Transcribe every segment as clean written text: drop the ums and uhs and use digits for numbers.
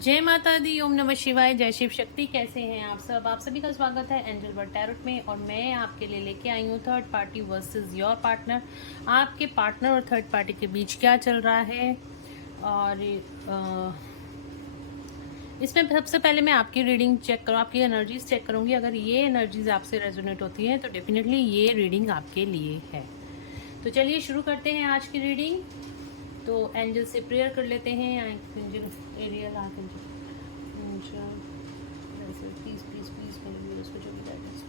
जय माता दी, ओम नमः शिवाय, जय शिव शक्ति। कैसे हैं आप सब? आप सभी का स्वागत है एंजल वर्ड टैरोट में। और मैं आपके लिए लेके आई हूँ third party versus your partner. आपके पार्टनर और थर्ड पार्टी के बीच क्या चल रहा है। और इसमें सबसे पहले मैं आपकी रीडिंग चेक करूँ, आपकी एनर्जीज चेक करूँगी। अगर ये एनर्जीज आपसे रेजोनेट होती हैं तो डेफिनेटली ये रीडिंग आपके लिए है। तो चलिए शुरू करते हैं आज की रीडिंग। तो एंजल से प्रेयर कर लेते हैं। Angel Ariel archangel please please please मेरे व्यूअर्स को जो भी guidance.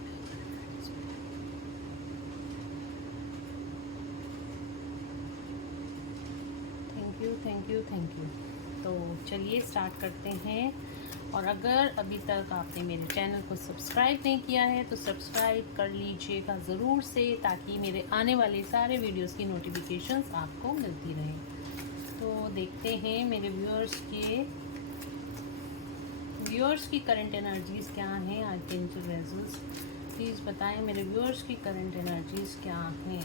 Thank you thank you thank you. तो चलिए स्टार्ट करते हैं। और अगर अभी तक आपने मेरे चैनल को सब्सक्राइब नहीं किया है तो सब्सक्राइब कर लीजिएगा ज़रूर से, ताकि मेरे आने वाले सारे वीडियोस की नोटिफिकेशंस आपको मिलती रहें। तो देखते हैं मेरे व्यूअर्स की करंट एनर्जीज क्या हैं। आर्कएंजल रेजल्स प्लीज़ बताएं मेरे व्यूअर्स की करंट एनर्जीज क्या हैं।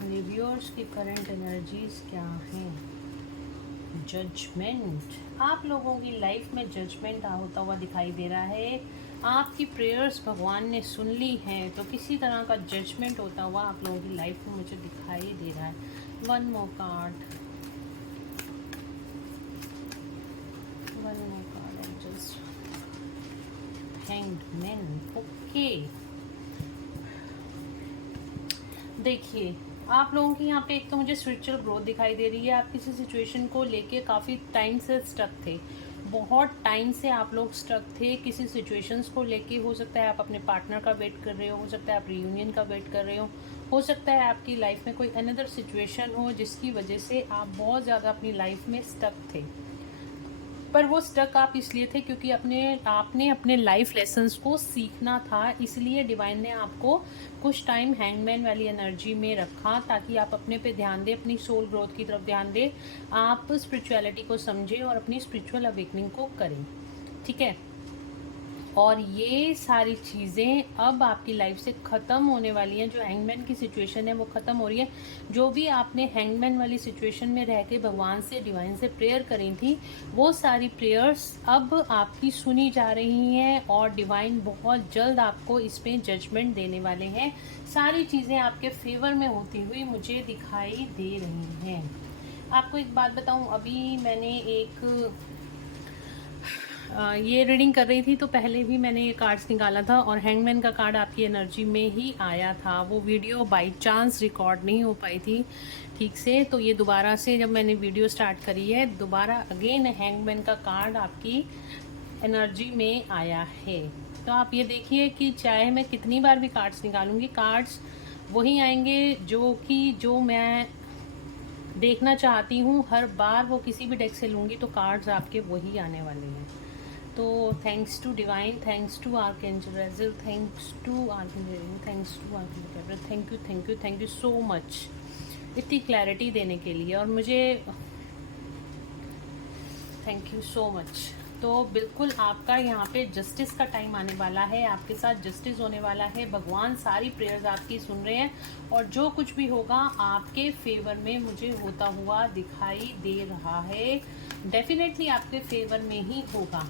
मेरे व्यूअर्स की करंट एनर्जीज क्या हैं। जजमेंट, आप लोगों की लाइफ में जजमेंट होता हुआ दिखाई दे रहा है। आपकी प्रेयर्स भगवान ने सुन ली हैं, तो किसी तरह का जजमेंट होता हुआ आप लोगों की लाइफ में मुझे दिखाई दे रहा है। One more card just hanged man. Okay, देखिए आप लोगों की यहाँ पे एक तो मुझे स्पिरिचुअल ग्रोथ दिखाई दे रही है। आप किसी सिचुएशन को लेके काफ़ी टाइम से स्टक थे, बहुत टाइम से आप लोग स्टक थे किसी सिचुएशंस को लेके। हो सकता है आप अपने पार्टनर का वेट कर रहे हो सकता है आप रियूनियन का वेट कर रहे हो सकता है आपकी लाइफ में कोई अनदर सिचुएशन हो जिसकी वजह से आप बहुत ज़्यादा अपनी लाइफ में स्टक थे। पर वो स्टक आप इसलिए थे क्योंकि आपने अपने लाइफ लेसन्स को सीखना था, इसलिए डिवाइन ने आपको कुछ टाइम हैंगमैन वाली एनर्जी में रखा, ताकि आप अपने पे ध्यान दें, अपनी सोल ग्रोथ की तरफ ध्यान दें, आप स्पिरिचुअलिटी को समझें और अपनी स्पिरिचुअल अवेकनिंग को करें। ठीक है, और ये सारी चीज़ें अब आपकी लाइफ से ख़त्म होने वाली हैं। जो हैंगमैन की सिचुएशन है वो ख़त्म हो रही है। जो भी आपने हैंगमैन वाली सिचुएशन में रह के भगवान से, डिवाइन से प्रेयर करी थी, वो सारी प्रेयर्स अब आपकी सुनी जा रही हैं और डिवाइन बहुत जल्द आपको इस पर जजमेंट देने वाले हैं। सारी चीज़ें आपके फेवर में होती हुई मुझे दिखाई दे रही हैं। आपको एक बात बताऊं, अभी मैंने ये रीडिंग कर रही थी तो पहले भी मैंने ये कार्ड्स निकाला था और हैंगमैन का कार्ड आपकी एनर्जी में ही आया था। वो वीडियो बाय चांस रिकॉर्ड नहीं हो पाई थी ठीक से, तो ये दोबारा से जब मैंने वीडियो स्टार्ट करी है, दोबारा अगेन हैंगमैन का कार्ड आपकी एनर्जी में आया है। तो आप ये देखिए कि चाहे मैं कितनी बार भी कार्ड्स निकालूंगी, कार्ड्स वही आएंगे जो मैं देखना चाहती हूँ। हर बार वो किसी भी डेक से लूँगी तो कार्ड्स आपके वही आने वाले हैं। तो thanks to divine, thanks to archangel Raziel, thanks to archangel, thanks to archangel, thank you so much इतनी क्लैरिटी देने के लिए। और मुझे थैंक यू सो मच। तो बिल्कुल आपका यहाँ पे जस्टिस का टाइम आने वाला है, आपके साथ जस्टिस होने वाला है। भगवान सारी प्रेयर्स आपकी सुन रहे हैं और जो कुछ भी होगा आपके फेवर में मुझे होता हुआ दिखाई दे रहा है। डेफिनेटली आपके फेवर में ही होगा,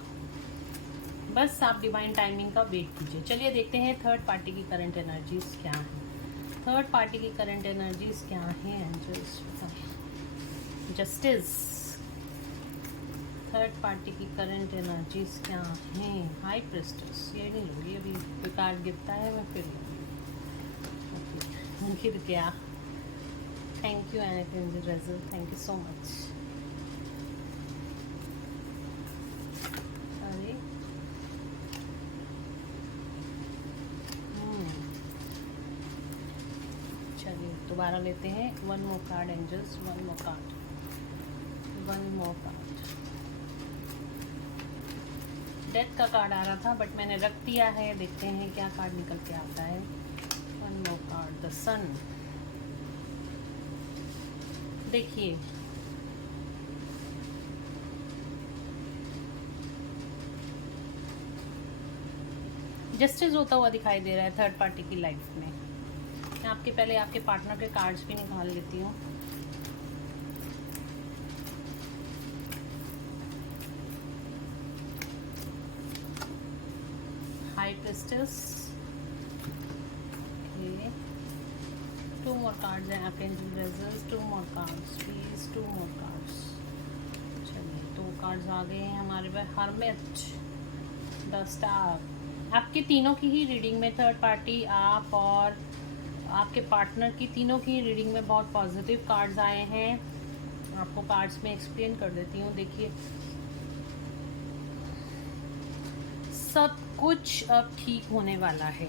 बस आप डिवाइन टाइमिंग का वेट कीजिए। चलिए देखते हैं थर्ड पार्टी की करंट एनर्जीज क्या है। थर्ड पार्टी की करंट एनर्जीज क्या है एंजल्स? जस्टिस, थर्ड पार्टी की करंट एनर्जीज क्या हैं? हाई प्रेस्टेस, ये नहीं लूँगी, अभी कोई कार्ड गिरता है मैं फिर गिर गया। Thank you archangel Raziel, thank you so much. अरे चलिए दोबारा लेते हैं। One more card angels, one more card, one more card. Death का कार्ड आ रहा था बट मैंने रख दिया है, देखते हैं क्या कार्ड निकल के आता है। वन मोर कार्ड, द सन। देखिए जस्टिस होता हुआ दिखाई दे रहा है थर्ड पार्टी की लाइफ में। मैं आपके पहले आपके पार्टनर के कार्ड्स भी निकाल लेती हूँ। Priestess. Okay. 2 more cards हैं Archangel Resonance. 2 more cards please. 2 more cards. चलिए 2 cards आ गए हैं हमारे पास. Hermit, The Star. आपके तीनों की ही रीडिंग में थर्ड पार्टी, आप और आपके पार्टनर की, तीनों की रीडिंग में बहुत पॉजिटिव कार्ड्स आए हैं. आपको कार्ड्स में एक्सप्लेन कर देती हूँ. देखिए सब कुछ अब ठीक होने वाला है.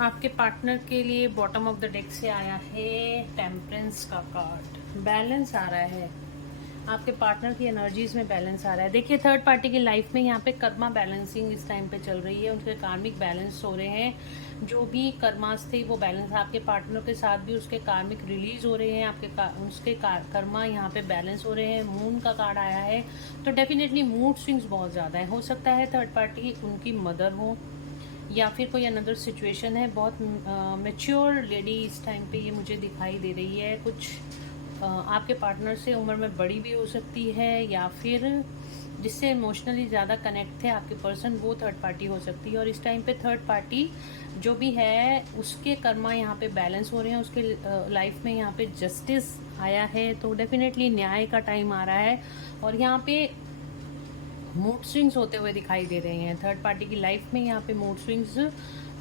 आपके पार्टनर के लिए बॉटम ऑफ द डेक से आया है टेम्परेंस का कार्ड. बैलेंस आ रहा है. आपके पार्टनर की एनर्जीज में बैलेंस आ रहा है. देखिए थर्ड पार्टी की लाइफ में यहाँ पे कर्मा बैलेंसिंग इस टाइम पे चल रही है. उनके कार्मिक बैलेंस हो रहे हैं. जो भी कर्मास थे वो बैलेंस. आपके पार्टनर के साथ भी उसके कार्मिक रिलीज हो रहे हैं. उसके कर्मा यहाँ पे बैलेंस हो रहे हैं. मून का कार्ड आया है तो डेफिनेटली मूड स्विंग्स बहुत ज़्यादा है. हो सकता है थर्ड पार्टी उनकी मदर हो या फिर कोई अनदर सिचुएशन है. बहुत मैच्योर लेडी इस टाइम पे ये मुझे दिखाई दे रही है. कुछ आपके पार्टनर से उम्र में बड़ी भी हो सकती है या फिर जिससे इमोशनली ज़्यादा कनेक्ट थे आपके पर्सन, वो थर्ड पार्टी हो सकती है. और इस टाइम पे थर्ड पार्टी जो भी है उसके कर्मा यहाँ पे बैलेंस हो रहे हैं. उसके लाइफ में यहाँ पे जस्टिस आया है तो डेफिनेटली न्याय का टाइम आ रहा है. और यहाँ पे मूड स्विंग्स होते हुए दिखाई दे रहे हैं. थर्ड पार्टी की लाइफ में यहाँ पे mood swings,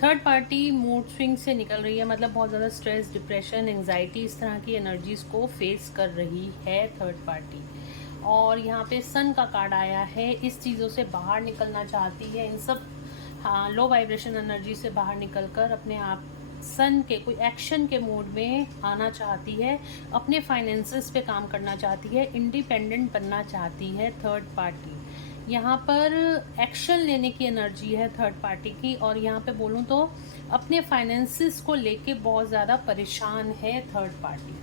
third party mood swing से निकल रही है. मतलब बहुत ज़्यादा स्ट्रेस, डिप्रेशन, एंजाइटी, इस तरह की एनर्जीज को फेस कर रही है थर्ड पार्टी. और यहाँ पे सन का कार्ड आया है. इस चीज़ों से बाहर निकलना चाहती है. इन सब लो वाइब्रेशन एनर्जी से बाहर निकलकर अपने आप सन के कोई एक्शन के मोड में आना चाहती है. अपने फाइनेंसेस पे काम करना चाहती है. इंडिपेंडेंट बनना चाहती है थर्ड पार्टी. यहाँ पर एक्शन लेने की एनर्जी है थर्ड पार्टी की. और यहाँ पे बोलूँ तो अपने फाइनेंसेस को लेके बहुत ज़्यादा परेशान है थर्ड पार्टी.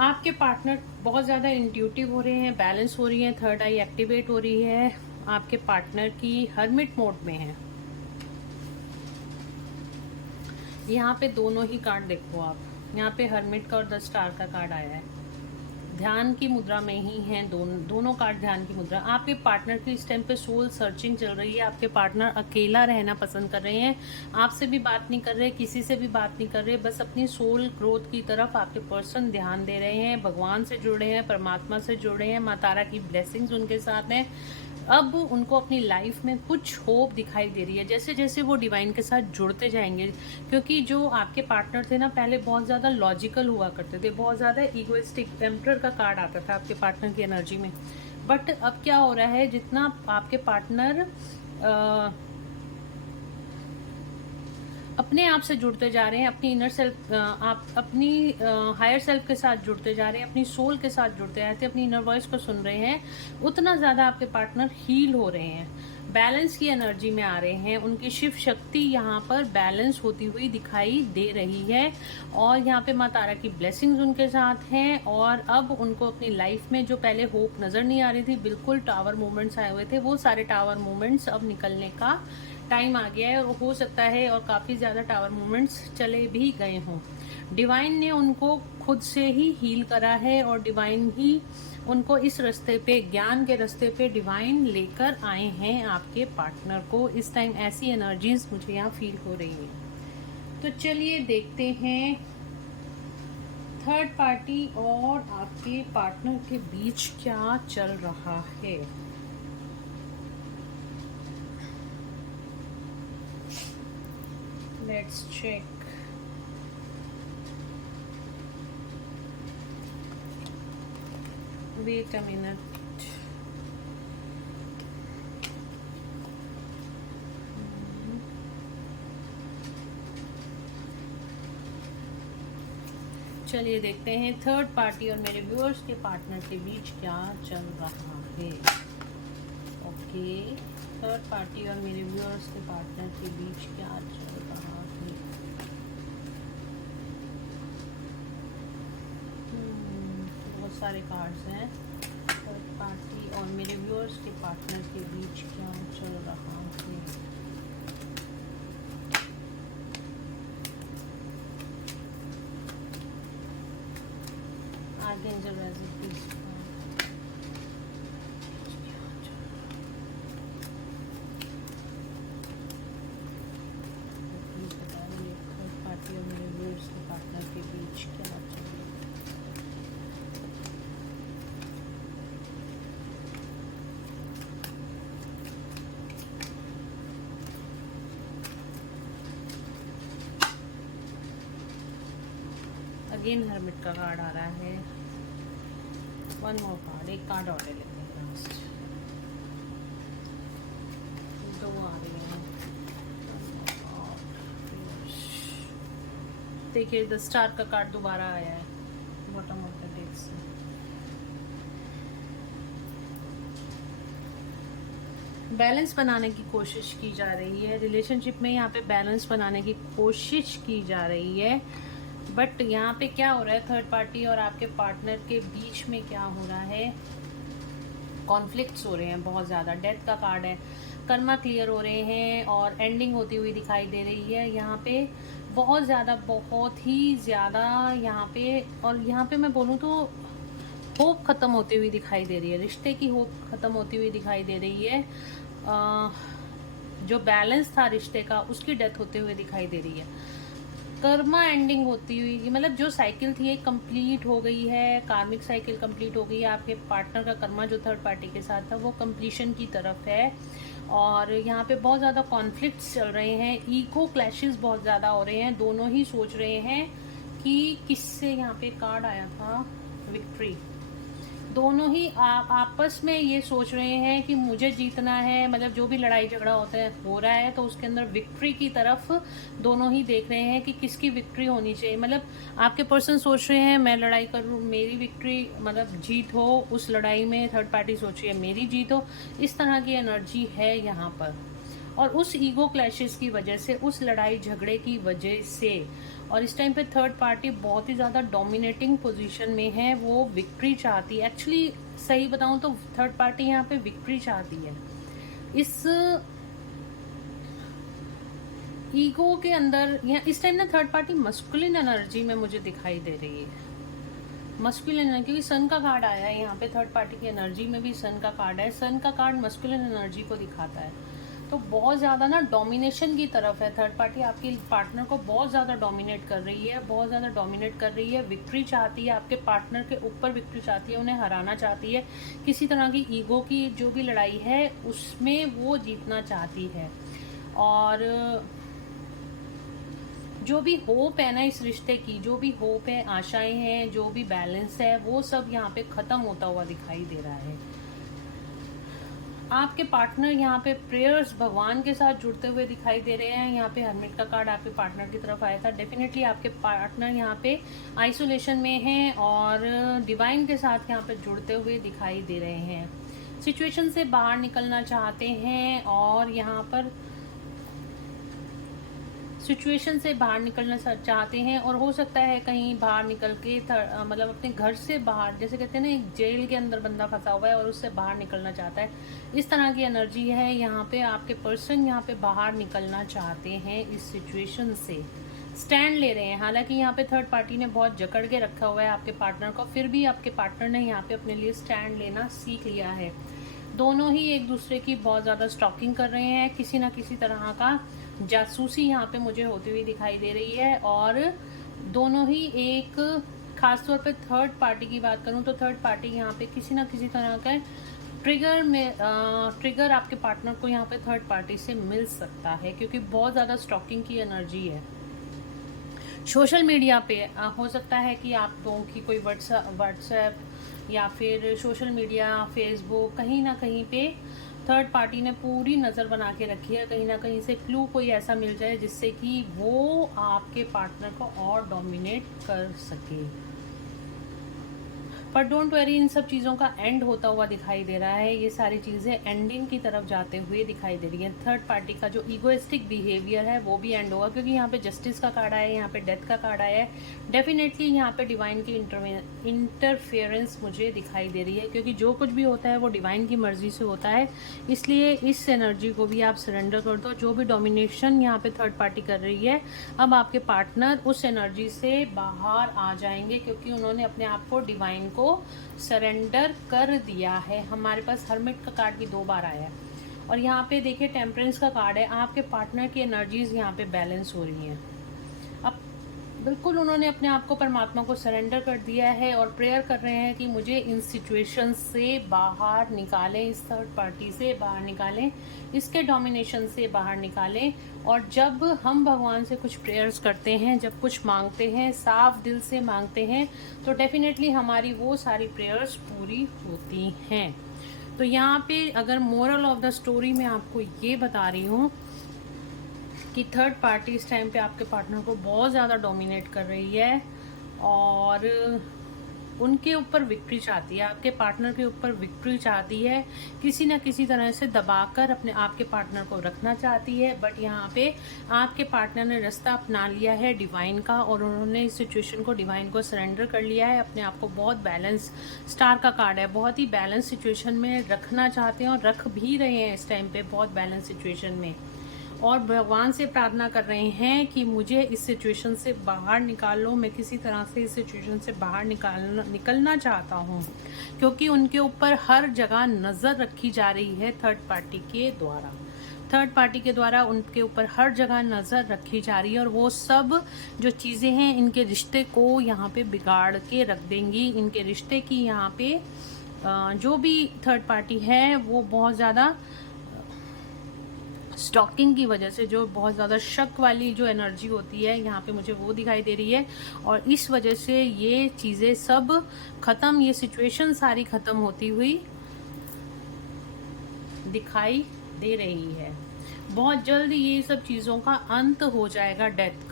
आपके पार्टनर बहुत ज़्यादा इंट्यूटिव हो रहे हैं, बैलेंस हो रही है, थर्ड आई एक्टिवेट हो रही है. आपके पार्टनर की हर्मिट मोड में है. यहाँ पे दोनों ही कार्ड देखो आप. यहाँ पे हर्मिट का और द स्टार का कार्ड आया है. ध्यान की मुद्रा में ही हैं दोनों कार्ड. ध्यान की मुद्रा. आपके पार्टनर की इस टाइम पे सोल सर्चिंग चल रही है. आपके पार्टनर अकेला रहना पसंद कर रहे हैं. आपसे भी बात नहीं कर रहे, किसी से भी बात नहीं कर रहे. बस अपनी सोल ग्रोथ की तरफ आपके पर्सन ध्यान दे रहे हैं. भगवान से जुड़े हैं, परमात्मा से जुड़े हैं. माँ तारा की ब्लेसिंग्स उनके साथ हैं. अब उनको अपनी लाइफ में कुछ होप दिखाई दे रही है. जैसे जैसे वो डिवाइन के साथ जुड़ते जाएंगे, क्योंकि जो आपके पार्टनर थे ना पहले बहुत ज़्यादा लॉजिकल हुआ करते थे, बहुत ज़्यादा इगोइस्टिक. एम्परर का कार्ड आता था आपके पार्टनर की एनर्जी में. बट अब क्या हो रहा है, जितना आपके पार्टनर अपने आप से जुड़ते जा रहे हैं, अपनी इनर सेल्फ, आप अपनी हायर सेल्फ के साथ जुड़ते जा रहे हैं, अपनी सोल के साथ जुड़ते जा रहे हैं, अपनी इनर वॉइस को सुन रहे हैं, उतना ज़्यादा आपके पार्टनर हील हो रहे हैं, बैलेंस की एनर्जी में आ रहे हैं. उनकी शिव शक्ति यहाँ पर बैलेंस होती हुई दिखाई दे रही है. और यहाँ पे माँ तारा की ब्लेसिंग्स उनके साथ हैं. और अब उनको अपनी लाइफ में जो पहले होप नज़र नहीं आ रही थी, बिल्कुल टावर मूवमेंट्स आए हुए थे, वो सारे टावर मूवमेंट्स अब निकलने का टाइम आ गया है. और हो सकता है और काफ़ी ज़्यादा टावर मूवमेंट्स चले भी गए हों. डिवाइन ने उनको खुद से ही हील करा है और डिवाइन ही उनको इस रास्ते पे, ज्ञान के रास्ते पे डिवाइन लेकर आए हैं आपके पार्टनर को. इस टाइम ऐसी एनर्जीज मुझे यहाँ फील हो रही है. तो चलिए देखते हैं थर्ड पार्टी और आपके पार्टनर के बीच क्या चल रहा है. Let's check. Wait a minute. चलिए देखते हैं थर्ड पार्टी और मेरे व्यूअर्स के पार्टनर के बीच क्या चल रहा है. ओके, थर्ड पार्टी और मेरे व्यूअर्स के पार्टनर के बीच क्या चल रहा है. बहुत सारे कार्ड्स हैं. थर्ड पार्टी और मेरे व्यूअर्स के पार्टनर के बीच क्या चल रहा है. Archangel Razor, please. Again hermit का कार्ड आ रहा है। वन मोर कार्ड, एक कार्ड और ले लेते हैं लास्ट। दो आ रही है। देखिए द स्टार का कार्ड दोबारा आया है बॉटम ऑफ द डेक से। बैलेंस बनाने की कोशिश की जा रही है रिलेशनशिप में, यहाँ पे बैलेंस बनाने की कोशिश की जा रही है। बट यहाँ पे क्या हो रहा है, थर्ड पार्टी और आपके पार्टनर के बीच में क्या हो रहा है, कॉन्फ्लिक्ट्स हो रहे हैं बहुत ज़्यादा। डेथ का कार्ड है, कर्मा क्लियर हो रहे हैं और एंडिंग होती हुई दिखाई दे रही है यहाँ पे। बहुत ही ज़्यादा यहाँ पे, और यहाँ पे मैं बोलूँ तो होप ख़त्म होती हुई दिखाई दे रही है, रिश्ते की होप ख़त्म होती हुई दिखाई दे रही है। जो बैलेंस था रिश्ते का उसकी डेथ होते हुए दिखाई दे रही है। कर्मा एंडिंग होती हुई, मतलब जो साइकिल थी एक कंप्लीट हो गई है, कार्मिक साइकिल कंप्लीट हो गई है। आपके पार्टनर का कर्मा जो थर्ड पार्टी के साथ था वो कंप्लीशन की तरफ है। और यहाँ पे बहुत ज़्यादा कॉन्फ्लिक्ट्स चल रहे हैं, ईगो क्लैशेस बहुत ज़्यादा हो रहे हैं। दोनों ही सोच रहे हैं कि किससे, यहाँ पे कार्ड आया था विक्ट्री, दोनों ही आपस में ये सोच रहे हैं कि मुझे जीतना है। मतलब जो भी लड़ाई झगड़ा होता है हो रहा है तो उसके अंदर विक्ट्री की तरफ दोनों ही देख रहे हैं कि किसकी विक्ट्री होनी चाहिए। मतलब आपके पर्सन सोच रहे हैं मैं लड़ाई करूं, मेरी विक्ट्री, मतलब जीत हो उस लड़ाई में। थर्ड पार्टी सोच रही है मेरी जीत हो। इस तरह की एनर्जी है यहाँ पर। और उस ईगो क्लैशेस की वजह से, उस लड़ाई झगड़े की वजह से, और इस टाइम पे थर्ड पार्टी बहुत ही ज़्यादा डोमिनेटिंग पोजीशन में है, वो विक्ट्री चाहती है। एक्चुअली सही बताऊं तो थर्ड पार्टी यहाँ पे विक्ट्री चाहती है। इस ईगो के अंदर यहाँ इस टाइम ना थर्ड पार्टी मस्कुलिन एनर्जी में मुझे दिखाई दे रही है। मस्कुलिन एनर्जी, क्योंकि सन का कार्ड आया है यहाँ पे, थर्ड पार्टी की एनर्जी में भी सन का कार्ड है। सन का कार्ड मस्कुलिन एनर्जी को दिखाता है। तो बहुत ज़्यादा ना डोमिनेशन की तरफ है थर्ड पार्टी, आपके पार्टनर को बहुत ज़्यादा डोमिनेट कर रही है, बहुत ज़्यादा डोमिनेट कर रही है। विक्ट्री चाहती है, आपके पार्टनर के ऊपर विक्ट्री चाहती है, उन्हें हराना चाहती है। किसी तरह की ईगो की जो भी लड़ाई है उसमें वो जीतना चाहती है। और जो भी होप है ना इस रिश्ते की, जो भी होप है, आशाएं हैं, जो भी बैलेंस है, वो सब यहाँ पे ख़त्म होता हुआ दिखाई दे रहा है। आपके पार्टनर यहाँ पे प्रेयर्स भगवान के साथ जुड़ते हुए दिखाई दे रहे हैं। यहाँ पे हर्मिट का कार्ड आपके पार्टनर की तरफ आया था। डेफिनेटली आपके पार्टनर यहाँ पे आइसोलेशन में हैं और डिवाइन के साथ यहाँ पे जुड़ते हुए दिखाई दे रहे हैं। सिचुएशन से बाहर निकलना चाहते हैं और यहाँ पर सिचुएशन से बाहर निकलना चाहते हैं। और हो सकता है कहीं बाहर निकल के मतलब अपने घर से बाहर, जैसे कहते हैं ना एक जेल के अंदर बंदा फंसा हुआ है और उससे बाहर निकलना चाहता है, इस तरह की एनर्जी है यहाँ पे। आपके पर्सन यहाँ पे बाहर निकलना चाहते हैं इस सिचुएशन से, स्टैंड ले रहे हैं। हालांकि यहाँ पे थर्ड पार्टी ने बहुत जकड़ के रखा हुआ है आपके पार्टनर को, फिर भी आपके पार्टनर ने यहाँ पे अपने लिए स्टैंड लेना सीख लिया है। दोनों ही एक दूसरे की बहुत ज़्यादा स्टॉकिंग कर रहे हैं, किसी ना किसी तरह का जासूसी यहाँ पे मुझे होती हुई दिखाई दे रही है। और दोनों ही एक, खासतौर पे थर्ड पार्टी की बात करूँ तो थर्ड पार्टी यहाँ पे किसी ना किसी तरह का ट्रिगर आपके पार्टनर को यहाँ पे थर्ड पार्टी से मिल सकता है, क्योंकि बहुत ज़्यादा स्टॉकिंग की एनर्जी है। सोशल मीडिया पे हो सकता है कि आप लोगों की कोई व्हाट्सएप या फिर सोशल मीडिया, फेसबुक, कहीं ना कहीं पे थर्ड पार्टी ने पूरी नज़र बना के रखी है। कहीं ना कहीं से क्लू कोई ऐसा मिल जाए जिससे कि वो आपके पार्टनर को और डोमिनेट कर सके। पर डोंट वरी, इन सब चीज़ों का एंड होता हुआ दिखाई दे रहा है। ये सारी चीज़ें एंडिंग की तरफ जाते हुए दिखाई दे रही हैं। थर्ड पार्टी का जो ईगोइस्टिक बिहेवियर है वो भी एंड होगा, क्योंकि यहाँ पे जस्टिस का कार्ड आया है, यहाँ पे डेथ का कार्ड आया है। डेफिनेटली यहाँ पे डिवाइन की इंटरफेरेंस मुझे दिखाई दे रही है, क्योंकि जो कुछ भी होता है वो डिवाइन की मर्जी से होता है। इसलिए इस एनर्जी को भी आप सरेंडर कर दो। जो भी डोमिनेशन यहाँ पे थर्ड पार्टी कर रही है, अब आपके पार्टनर उस एनर्जी से बाहर आ जाएंगे, क्योंकि उन्होंने अपने आप को डिवाइन को सरेंडर कर दिया है। हमारे पास हर्मिट का कार्ड भी 2 बार आया है और यहाँ पे देखिए टेम्परेंस का कार्ड है। आपके पार्टनर की एनर्जीज यहाँ पे बैलेंस हो रही हैं। अब बिल्कुल उन्होंने अपने आप को परमात्मा को सरेंडर कर दिया है और प्रेयर कर रहे हैं कि मुझे इन सिचुएशन से बाहर निकालें, इस थर्ड पार्टी से बाहर निकालें, इसके डोमिनेशन से बाहर निकालें। और जब हम भगवान से कुछ प्रेयर्स करते हैं, जब कुछ मांगते हैं, साफ दिल से मांगते हैं, तो डेफिनेटली हमारी वो सारी प्रेयर्स पूरी होती हैं। तो यहाँ पे अगर मोरल ऑफ द स्टोरी मैं आपको ये बता रही हूँ कि थर्ड पार्टी इस टाइम पे आपके पार्टनर को बहुत ज़्यादा डोमिनेट कर रही है और उनके ऊपर विक्ट्री चाहती है, आपके पार्टनर के ऊपर विक्ट्री चाहती है, किसी न किसी तरह से दबाकर अपने आपके पार्टनर को रखना चाहती है। बट यहाँ पे आपके पार्टनर ने रास्ता अपना लिया है डिवाइन का और उन्होंने इस सिचुएशन को डिवाइन को सरेंडर कर लिया है। अपने आप को बहुत बैलेंस, स्टार का कार्ड है, बहुत ही बैलेंस सिचुएशन में रखना चाहते हैं और रख भी रहे हैं इस टाइम पे बहुत बैलेंस सिचुएशन में। और भगवान से प्रार्थना कर रहे हैं कि मुझे इस सिचुएशन से बाहर निकाल लो, मैं किसी तरह से इस सिचुएशन से बाहर निकलना चाहता हूँ, क्योंकि उनके ऊपर हर जगह नज़र रखी जा रही है थर्ड पार्टी के द्वारा। थर्ड पार्टी के द्वारा उनके ऊपर हर जगह नज़र रखी जा रही है और वो सब जो चीज़ें हैं इनके रिश्ते को यहाँ पे बिगाड़ के रख देंगी। इनके रिश्ते की यहाँ पे जो भी थर्ड पार्टी है वो बहुत ज़्यादा स्टॉकिंग की वजह से, जो बहुत ज़्यादा शक वाली जो एनर्जी होती है यहाँ पे मुझे वो दिखाई दे रही है और इस वजह से ये चीज़ें सब ख़त्म, ये सिचुएशन सारी ख़त्म होती हुई दिखाई दे रही है। बहुत जल्द ये सब चीज़ों का अंत हो जाएगा। डेथ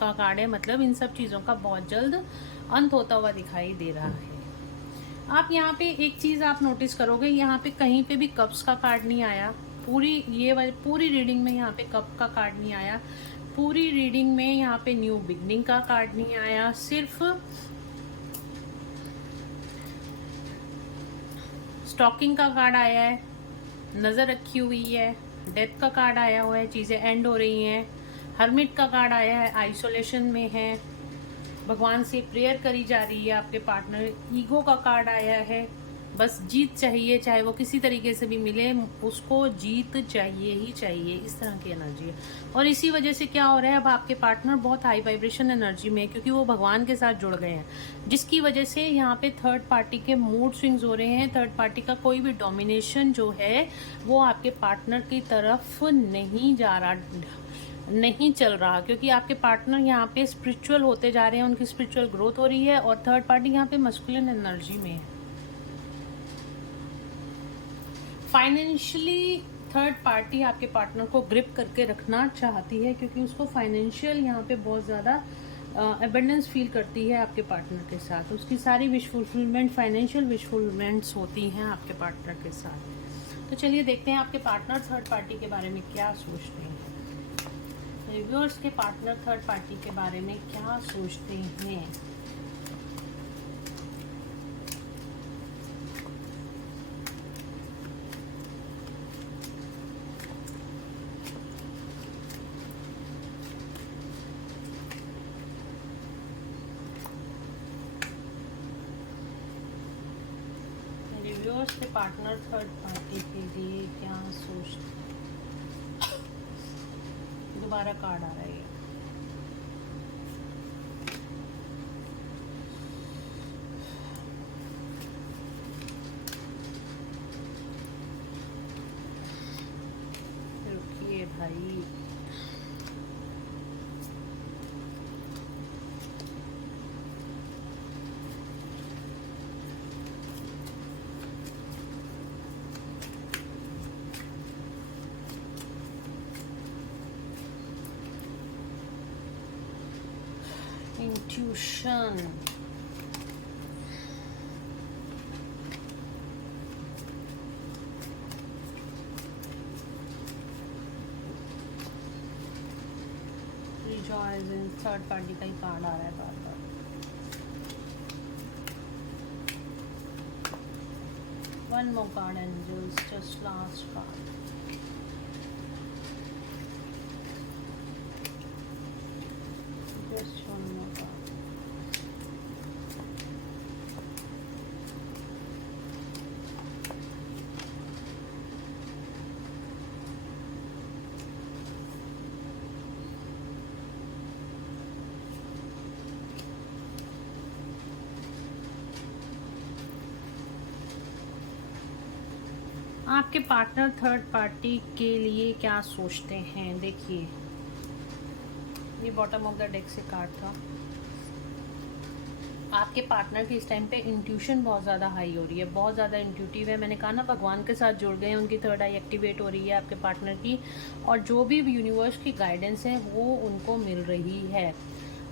का कार्ड है, मतलब इन सब चीज़ों का बहुत जल्द अंत होता हुआ दिखाई दे रहा है। आप यहाँ पे एक चीज़ आप नोटिस करोगे, यहाँ पे कहीं पे भी कप्स का कार्ड नहीं आया। पूरी रीडिंग में यहाँ पे कप का कार्ड नहीं आया। पूरी रीडिंग में यहाँ पे न्यू बिगनिंग का कार्ड नहीं आया। सिर्फ स्टॉकिंग का कार्ड आया है, नज़र रखी हुई है। डेथ का कार्ड आया हुआ है, चीज़ें एंड हो रही हैं। हर्मिट का कार्ड आया है, आइसोलेशन में है, भगवान से प्रेयर करी जा रही है आपके पार्टनर। ईगो का कार्ड आया है, बस जीत चाहिए, चाहे वो किसी तरीके से भी मिले, उसको जीत चाहिए ही चाहिए, इस तरह की एनर्जी है। और इसी वजह से क्या हो रहा है, अब आपके पार्टनर बहुत हाई वाइब्रेशन एनर्जी में है, क्योंकि वो भगवान के साथ जुड़ गए हैं, जिसकी वजह से यहाँ पे थर्ड पार्टी के मूड स्विंग्स हो रहे हैं। थर्ड पार्टी का कोई भी डोमिनेशन जो है वो आपके पार्टनर की तरफ नहीं जा रहा, नहीं चल रहा, क्योंकि आपके पार्टनर यहाँ पे स्पिरिचुअल होते जा रहे हैं, उनकी स्पिरिचुअल ग्रोथ हो रही है और थर्ड पार्टी यहाँ पे मस्कुलिन एनर्जी में है। फाइनेंशियली थर्ड पार्टी आपके पार्टनर को ग्रिप करके रखना चाहती है, क्योंकि उसको फाइनेंशियल यहाँ पे बहुत ज़्यादा एबंडेंस फील करती है आपके पार्टनर के साथ। उसकी सारी wish fulfilment, financial wish fulfilments होती हैं आपके पार्टनर के साथ। तो चलिए देखते हैं आपके पार्टनर थर्ड पार्टी के बारे में क्या सोचते हैं। रिव्यूअर्स के पार्टनर थर्ड पार्टी के बारे में क्या सोचते हैं। रिव्यूअर्स के पार्टनर थर्ड पार्टी के लिए क्या सोचते हैं। दोबारा कार्ड आ रहा है। रुकिए भाई, intuition, rejoice in third party का ही कार्ड आ रहा है बार बार। One more card angels, just last card. Just one more card. आपके पार्टनर थर्ड पार्टी के लिए क्या सोचते हैं, देखिए ये बॉटम ऑफ द डेक से कार्ड था। आपके पार्टनर की इस टाइम पे इंट्यूशन बहुत ज़्यादा हाई हो रही है, बहुत ज़्यादा इंट्यूटिव है। मैंने कहा ना, भगवान के साथ जुड़ गए हैं, उनकी थर्ड आई एक्टिवेट हो रही है आपके पार्टनर की, और जो भी यूनिवर्स की गाइडेंस है वो उनको मिल रही है।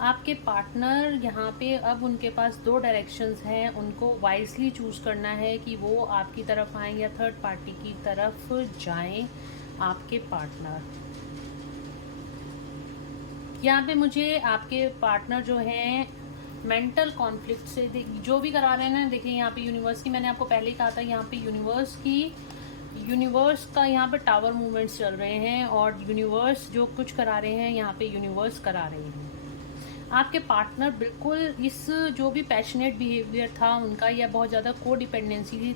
आपके पार्टनर यहाँ पे अब उनके पास दो डायरेक्शंस हैं, उनको वाइजली चूज करना है कि वो आपकी तरफ आएँ या थर्ड पार्टी की तरफ जाएं। आपके पार्टनर यहाँ पे मुझे आपके पार्टनर जो हैं मेंटल कॉन्फ्लिक्ट से जो भी करा रहे हैं ना, देखिए यहाँ पे यूनिवर्स की, मैंने आपको पहले ही कहा था, यहाँ पे यूनिवर्स का यहाँ पे टावर मूवमेंट्स चल रहे हैं, और यूनिवर्स जो कुछ करा रहे हैं यहाँ पे यूनिवर्स करा रहे हैं। आपके पार्टनर बिल्कुल इस जो भी पैशनेट बिहेवियर था उनका, या बहुत ज़्यादा को डिपेंडेंसी थी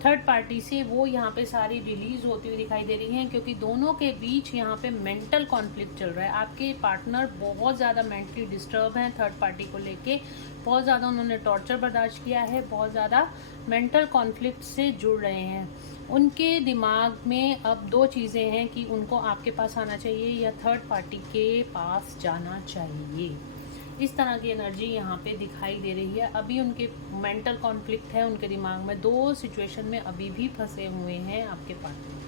थर्ड पार्टी से, वो यहाँ पे सारी रिलीज होती हुई दिखाई दे रही हैं, क्योंकि दोनों के बीच यहाँ पे मेंटल कॉन्फ्लिक्ट चल रहा है। आपके पार्टनर बहुत ज़्यादा मेंटली डिस्टर्ब हैं थर्ड पार्टी को लेके, बहुत ज़्यादा उन्होंने टॉर्चर बर्दाश्त किया है, बहुत ज़्यादा मेंटल कॉन्फ्लिक्ट से जुड़ रहे हैं। उनके दिमाग में अब दो चीज़ें हैं कि उनको आपके पास आना चाहिए या थर्ड पार्टी के पास जाना चाहिए। इस तरह की एनर्जी यहाँ पे दिखाई दे रही है। अभी उनके मेंटल कॉन्फ्लिक्ट है उनके दिमाग में, दो सिचुएशन में अभी भी फंसे हुए हैं आपके पार्टनर।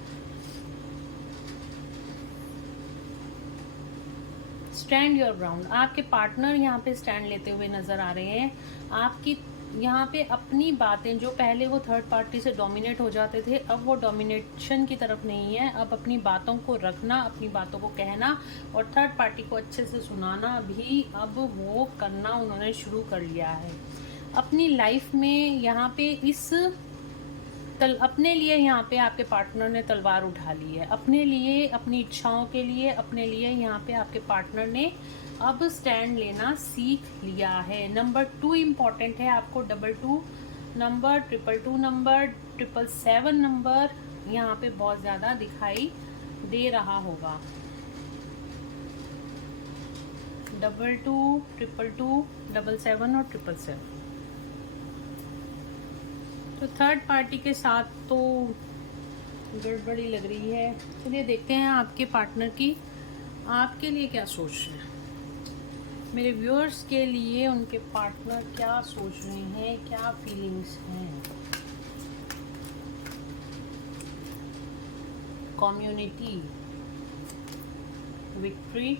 स्टैंड योर ग्राउंड, आपके पार्टनर यहाँ पे स्टैंड लेते हुए नजर आ रहे हैं। आपकी यहाँ पे अपनी बातें, जो पहले वो थर्ड पार्टी से डोमिनेट हो जाते थे, अब वो डोमिनेशन की तरफ नहीं है। अब अपनी बातों को रखना, अपनी बातों को कहना और थर्ड पार्टी को अच्छे से सुनाना भी अब वो करना उन्होंने शुरू कर लिया है। अपनी लाइफ में यहाँ पे अपने लिए यहाँ पे आपके पार्टनर ने तलवार उठा ली है, अपने लिए, अपनी इच्छाओं के लिए, अपने लिए यहाँ पे आपके पार्टनर ने अब स्टैंड लेना सीख लिया है। नंबर 2 इम्पॉर्टेंट है आपको, 22 नंबर, 222 नंबर, 777 नंबर यहाँ पे बहुत ज्यादा दिखाई दे रहा होगा। 22, 222, 77 और 777। तो थर्ड पार्टी के साथ तो गड़बड़ी लग रही है। चलिए देखते हैं आपके पार्टनर की आपके लिए क्या सोच रहे हैं। मेरे व्यूअर्स के लिए उनके पार्टनर क्या सोच रहे हैं, क्या फीलिंग्स हैं। Community, victory,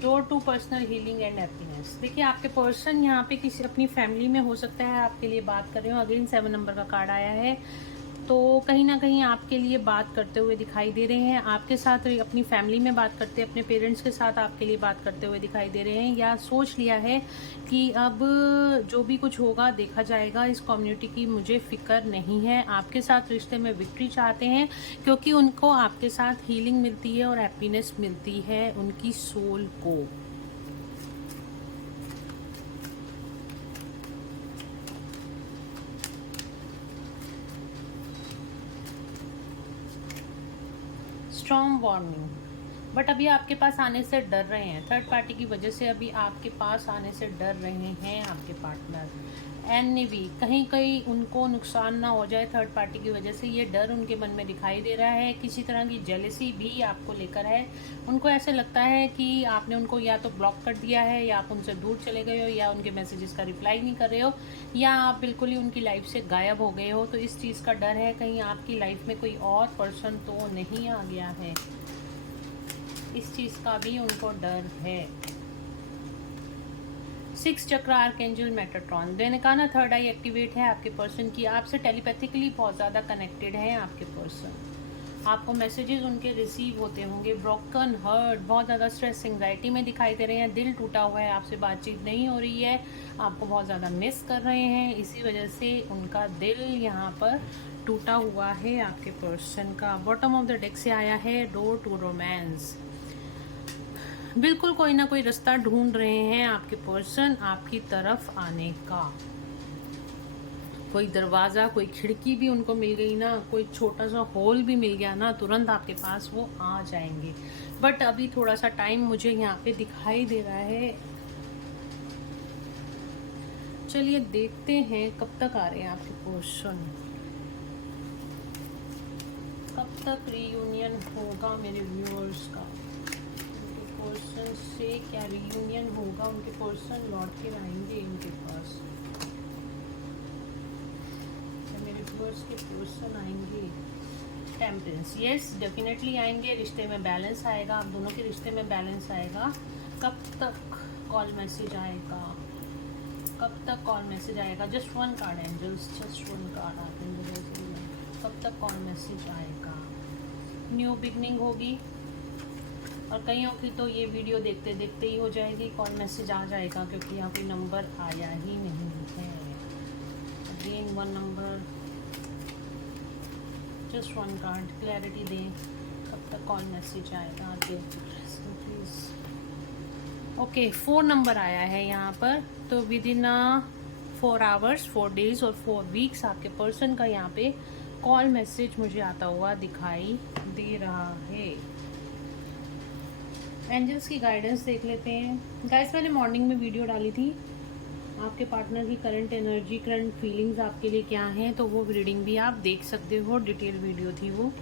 door to personal healing and happiness. देखिए आपके पर्सन यहाँ पे किसी अपनी फैमिली में हो सकता है आपके लिए बात कर रहे हो। अगेन 7 नंबर का कार्ड आया है, तो कहीं ना कहीं आपके लिए बात करते हुए दिखाई दे रहे हैं। आपके साथ अपनी फैमिली में बात करते, अपने पेरेंट्स के साथ आपके लिए बात करते हुए दिखाई दे रहे हैं, या सोच लिया है कि अब जो भी कुछ होगा देखा जाएगा, इस कम्युनिटी की मुझे फिक्र नहीं है। आपके साथ रिश्ते में विक्ट्री चाहते हैं, क्योंकि उनको आपके साथ हीलिंग मिलती है और हैप्पीनेस मिलती है उनकी सोल को। स्ट्रॉन्ग वार्निंग, बट अभी आपके पास आने से डर रहे हैं। थर्ड पार्टी की वजह से अभी आपके पास आने से डर रहे हैं आपके पार्टनर। एनवी, कहीं उनको नुकसान ना हो जाए थर्ड पार्टी की वजह से, ये डर उनके मन में दिखाई दे रहा है। किसी तरह की जेलसी भी आपको लेकर है। उनको ऐसे लगता है कि आपने उनको या तो ब्लॉक कर दिया है, या आप उनसे दूर चले गए हो, या उनके मैसेजेस का रिप्लाई नहीं कर रहे हो, या आप बिल्कुल ही उनकी लाइफ से गायब हो गए हो। तो इस चीज़ का डर है, कहीं आपकी लाइफ में कोई और पर्सन तो नहीं आ गया है, इस चीज़ का भी उनको डर है। 6 चक्र आर्कएंजल मेटाट्रॉन, मैंने कहा ना थर्ड आई एक्टिवेट है आपके पर्सन की, आपसे टेलीपैथिकली बहुत ज़्यादा कनेक्टेड है आपके पर्सन। आपको मैसेजेस उनके रिसीव होते होंगे। ब्रोकन हर्ट, बहुत ज़्यादा स्ट्रेस एंग्जाइटी में दिखाई दे रहे हैं। दिल टूटा हुआ है, आपसे बातचीत नहीं हो रही है, आपको बहुत ज़्यादा मिस कर रहे हैं, इसी वजह से उनका दिल यहाँ पर टूटा हुआ है आपके पर्सन का। बॉटम ऑफ द डेक से आया है डोर टू रोमांस, बिल्कुल कोई ना कोई रास्ता ढूंढ रहे हैं आपके पर्सन आपकी तरफ आने का। कोई दरवाज़ा, कोई खिड़की भी उनको मिल गई ना, कोई छोटा सा होल भी मिल गया ना, तुरंत आपके पास वो आ जाएंगे। बट अभी थोड़ा सा टाइम मुझे यहाँ पे दिखाई दे रहा है। चलिए देखते हैं कब तक आ रहे हैं आपके पर्सन, कब तक रीयूनियन होगा मेरे व्यूअर्स का। उनके पर्सन से क्या रीयूनियन होगा, उनके पर्सन लौट के आएंगे इनके पास, मेरे व्यूअर्स के पर्सन आएंगे। टेम्परेंस, यस डेफिनेटली आएंगे, रिश्ते में बैलेंस आएगा, आप दोनों के रिश्ते में बैलेंस आएगा। कब तक कॉल मैसेज आएगा, कब तक कॉल मैसेज आएगा? Just one card angels, just one card आप कब तक कॉल मैसेज आएगा? न्यू बिगनिंग होगी, और कईयों की तो ये वीडियो देखते देखते ही हो जाएगी, कॉल मैसेज आ जाएगा, क्योंकि यहाँ कोई नंबर आया ही नहीं है। Again one number, just one card, clarity दें कब तक कॉल मैसेज आएगा आगे प्लीज। ओके 4 नंबर आया है यहाँ पर, तो विद इन 4 आवर्स 4 डेज और 4 वीक्स आपके पर्सन का यहाँ पे कॉल मैसेज मुझे आता हुआ दिखाई दे रहा है। एंजल्स की गाइडेंस देख लेते हैं। गाइस मैंने मॉर्निंग में वीडियो डाली थी, आपके पार्टनर की करंट एनर्जी, करंट फीलिंग्स आपके लिए क्या हैं, तो वो रीडिंग भी आप देख सकते हो, डिटेल वीडियो थी वो।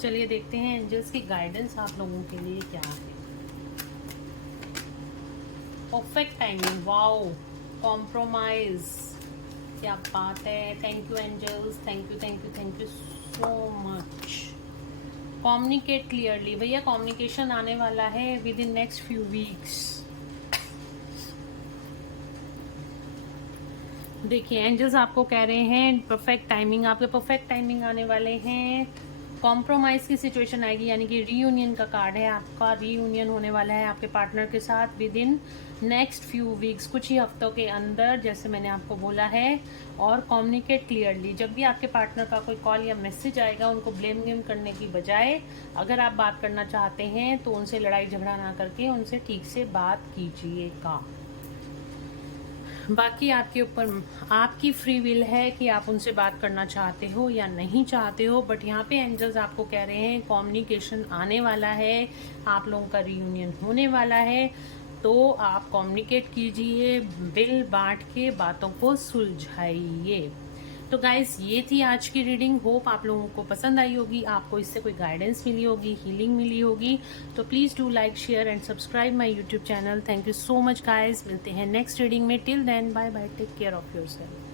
चलिए देखते हैं एंजल्स की गाइडेंस आप लोगों के लिए क्या है। परफेक्ट टाइमिंग, वाओ, कॉम्प्रोमाइज, क्या बात है। Thank you angels, thank you thank you thank you so much. Communicate clearly, भैया कम्युनिकेशन आने वाला है within next few weeks. देखिए एंजल्स आपको कह रहे हैं परफेक्ट टाइमिंग, आपके परफेक्ट टाइमिंग आने वाले हैं। कॉम्प्रोमाइज की सिचुएशन आएगी, यानी कि रीयूनियन का कार्ड है, आपका रीयूनियन होने वाला है आपके पार्टनर के साथ with in next few weeks, कुछ ही हफ्तों के अंदर, जैसे मैंने आपको बोला है। और कम्युनिकेट क्लियरली, जब भी आपके पार्टनर का कोई कॉल या मैसेज आएगा, उनको ब्लेम गेम करने की बजाय अगर आप बात करना चाहते हैं तो उनसे लड़ाई झगड़ा ना करके उनसे ठीक से बात कीजिएगा। बाकी आपके ऊपर, आपकी फ्री विल है कि आप उनसे बात करना चाहते हो या नहीं चाहते हो, बट यहाँ पे एंजल्स आपको कह रहे हैं कम्युनिकेशन आने वाला है, आप लोगों का रीयूनियन होने वाला है, तो आप कम्युनिकेट कीजिए, बिल बांट के बातों को सुलझाइए। तो गाइस ये थी आज की रीडिंग, होप आप लोगों को पसंद आई होगी, आपको इससे कोई गाइडेंस मिली होगी, हीलिंग मिली होगी। तो please do like, share and subscribe my YouTube channel. Thank you so much guys, मिलते हैं नेक्स्ट रीडिंग में। Till then bye bye, take care of yourself.